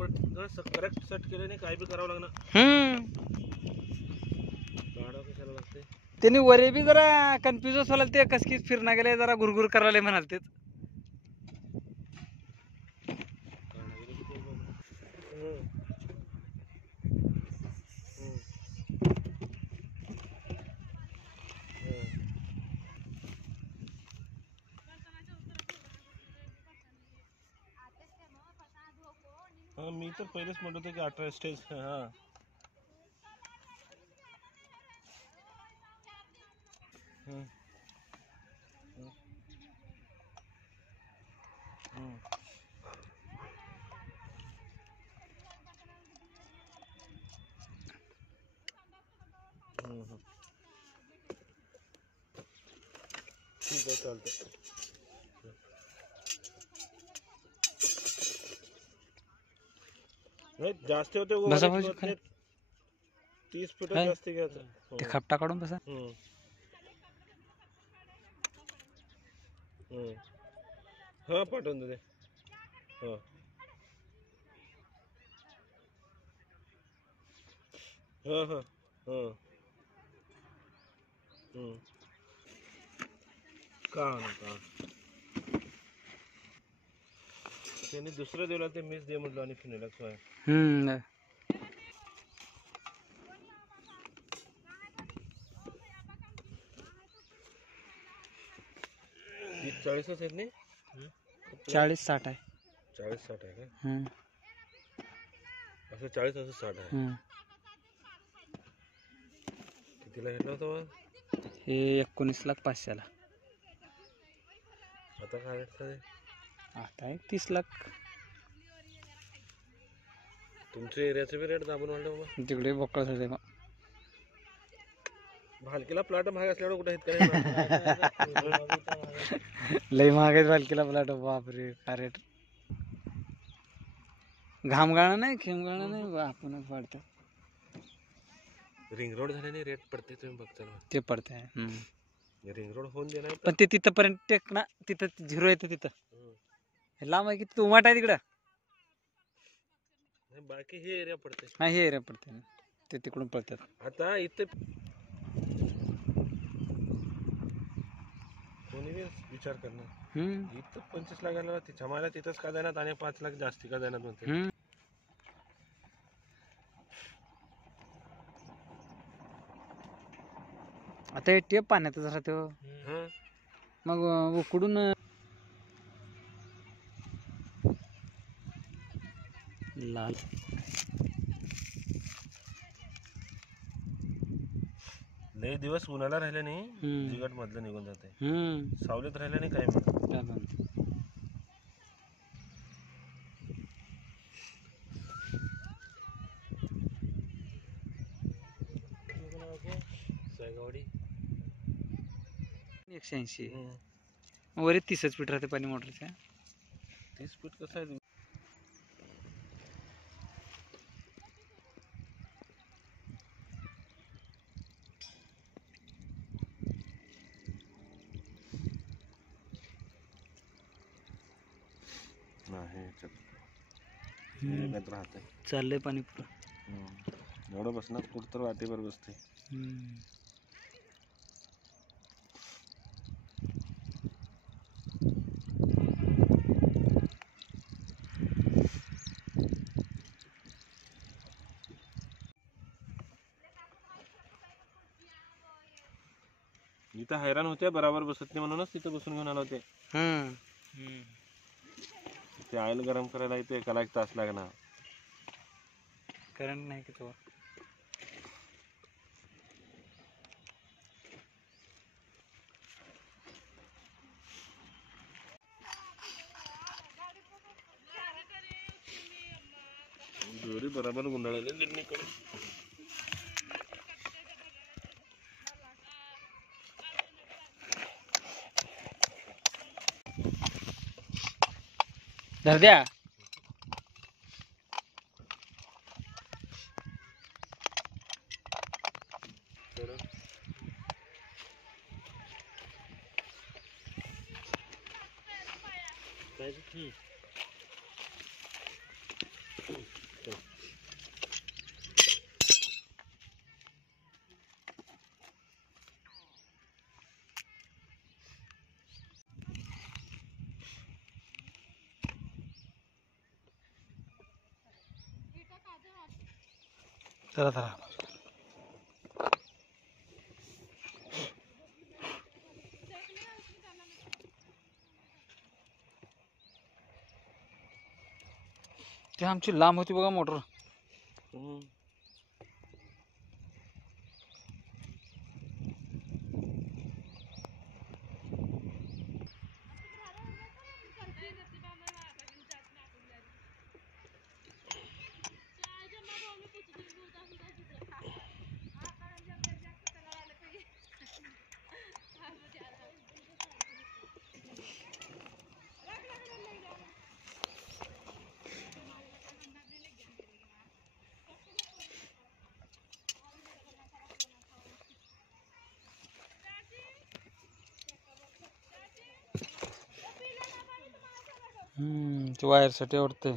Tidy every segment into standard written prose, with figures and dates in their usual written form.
Correct set केले नाही काय बी करावं लागणार. काढा कशाला लागते त्यांनी वरे बी जरा कन्फ्युज व्हायला ते कसकीच फिरणं गेले जरा घुरघुर करायला म्हणाल तेच. हा मी तर पहिलेच म्हणत होतो की 18 स्टेज. हा ठीक आहे चालतंय. नाही जास्त होते 30 फूट जास्त घ्यायचं. ते खापटा काढून बसा. हा पाठवून दे. हा हा हा हा का त्यांनी दुसरं दिलं ते मीच दे म्हटलं आणि फिनेलक्स आहे. ती 40 आहेत नाही 40-60 आहे. 40-60 आहे का? असं 40 असं 60 आहे. कितीला घेतला होता मग? हे 19,500,000. आता काय रेट आहे? आता आहे 30,00,000. तुमच्या एरियाचे बी रेट दाबून वाढले बाबा. तिकडे बोकळ झाले मग. भालकीला प्लॉट महाग असल्यावर कुठे आहेत का? लय महाग आहे भालकीला प्लॉट. बापरे काय रेट. घाम गाणं नाही खेम गाणं नाही आपणच वाढतं. रिंग रोड झाल्याने रेट पडते तुम्ही बघता ना. ते पडते. रिंग रोड होऊन देणार पण ते तिथपर्यंत टेक ना तिथं 0 येतं तिथं. लांब आहे की तू उमाट आहे तिकडं. बाकी हे एरिया पडते. हा हे एरिया पडते ते तिकडून पडतात. आता इथे कोणी बी विचार करणार इथं 25 लाख आला तिच्या मला तिथंच का देणार आणि 5 लाख जास्ती का देणार म्हणते. आता हे टेप पाण्यातच राहतो मग उकडून लाल लय दिवस उन्हाला राहिले नाही जिगट मधलं निघून जाते. सावलीत राहिले नाही काय म्हणत. सायगावडी 180 वरी 30 फीट राहते पाणी मोटरच्या. 30 फीट कसं आहे? नाही राहते चाललंय पाणी पुरं. एवढं बसणार कुठं तर वाटेवर बसते. इथं हैराण होते बराबर बसत नाही म्हणूनच तिथं बसून घेऊन आलो होते. ते ऑइल गरम करायला इथे 1 तास लागणार. करंट नाही की तो दोरी बराबर गुंडाळले लिंडीकडे. धर द्या. चला चला ते आमची लांब होती बघा मोटर. ते वायरसाठी आवडते.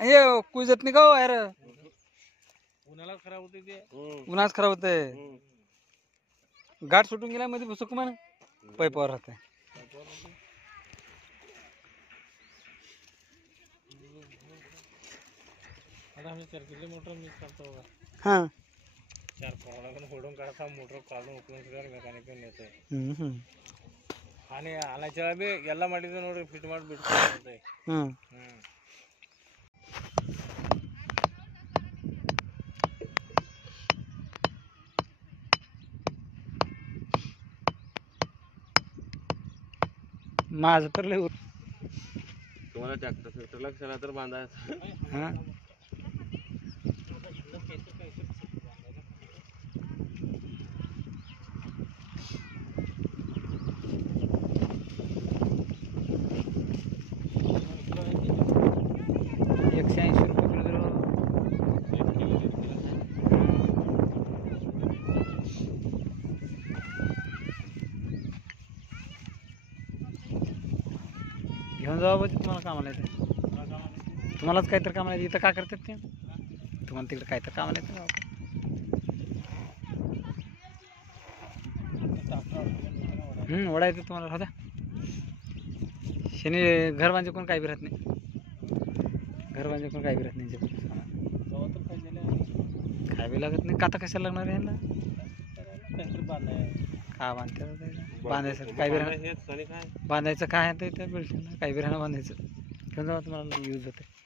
अये कुजत नाही का हो यार. उन्हाला खराब होते ते. उन्हाच खराब होते. गाठ सुटून गेला मध्ये बसू मग पाईपावर राहते. आता आम्ही 4 किलो मोटर मिक्स करतो बघा. हां 4 पोराला फोडून काढता मोटर काढून उकळून सगळं मेकॅनिक नेतोय. आणि आणायच्या बी ಎಲ್ಲ ಮಾಡಿದ್ರೆ ನೋಡಿ ಫಿಟ್ ಮಾಡಿ ಬಿಡ್ತಾರೆ. माझं तर लय तुम्हाला ट्रॅक्टरला चला तर बांधायचं. हां घेऊन जावं पाहिजे तुम्हाला कामाला येते. तुम्हालाच काहीतरी कामाला येते. इथं का करतात ते तुम्हाला तिकडे काहीतरी कामाला येते. ओढायचं तुम्हाला राहू द्या. शनी घर बांधे कोण काही बी राहत नाही. घर बांधे कोण काही बी राहत नाही. काय बी लागत नाही. काता कशाला लागणार आहे यांना? का बांधते बांधायचं काय बी राहणार. हेच आणि काय बांधायचं काय आहे ते त्या बिल्डिंगला काय बी राहणार बांधायचं. घेऊन जावा तुम्हाला यूज होते.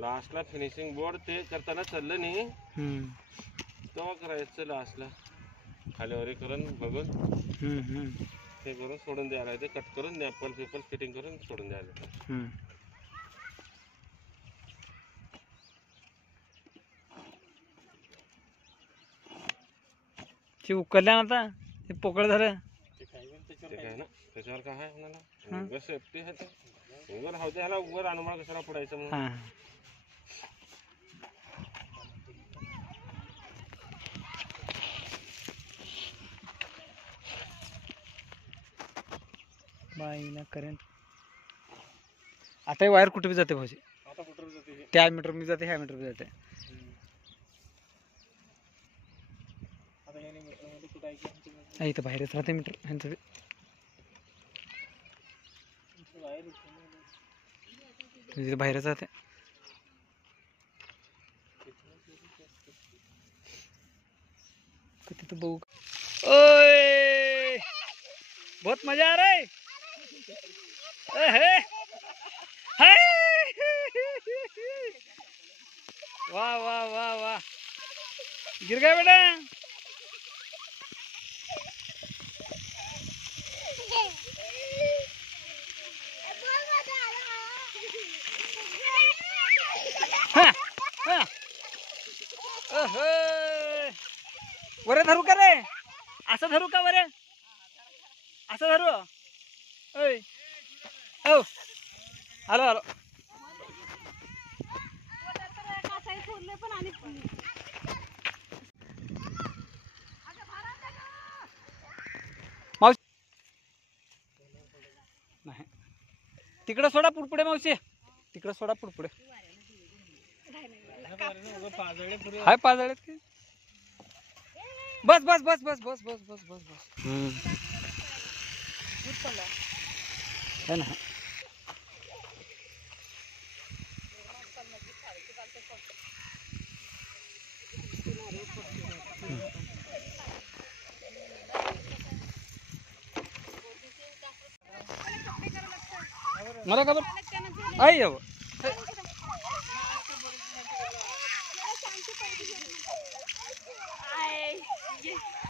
लास्टला फिनिशिंग बोर्ड ते करताना चाललं नाही तेव्हा करायचं. लास्टला खालीवरी करून बघून ते करून सोडून द्यायला ते कट करून नॅपल पेपर फिटिंग करून सोडून द्यायला. ते उकलल्या ना आता ते पोकळ झालं. ते काय ना त्याच्यावर काय आहे म्हणाला उगाच सेफ्टी आहे ते उगर हवते ह्याला उगर अनुमान कशाला पडायचं म्हणून. हां बाई ना करंट. आता वायर कुठे बी जाते भाऊजी. आता कुठं जाते त्या मीटर मी जाते ह्या मीटर बी जाते. आता याने मीटरमध्ये कुठं आहे इथं बाहेरच राहते मीटर ह्यांचं बी. तिथे बाहेरच राहते. तिथं बघू. ओए बहुत मजा आ रहा है. वाह वाह वाह वाह गिर गया बेटा. वरे धरू का रे? असं धरू का वरे? असं धरू. ओय ओ हॅलो हॅलो. मावशी नाही तिकडं सोडा पुढपुढे मावशी. तिकडं सोडा पुढपुढे. हाय पाजळे. बस बस बस बस बस बस बस बस बस. है ना. मला खबर आई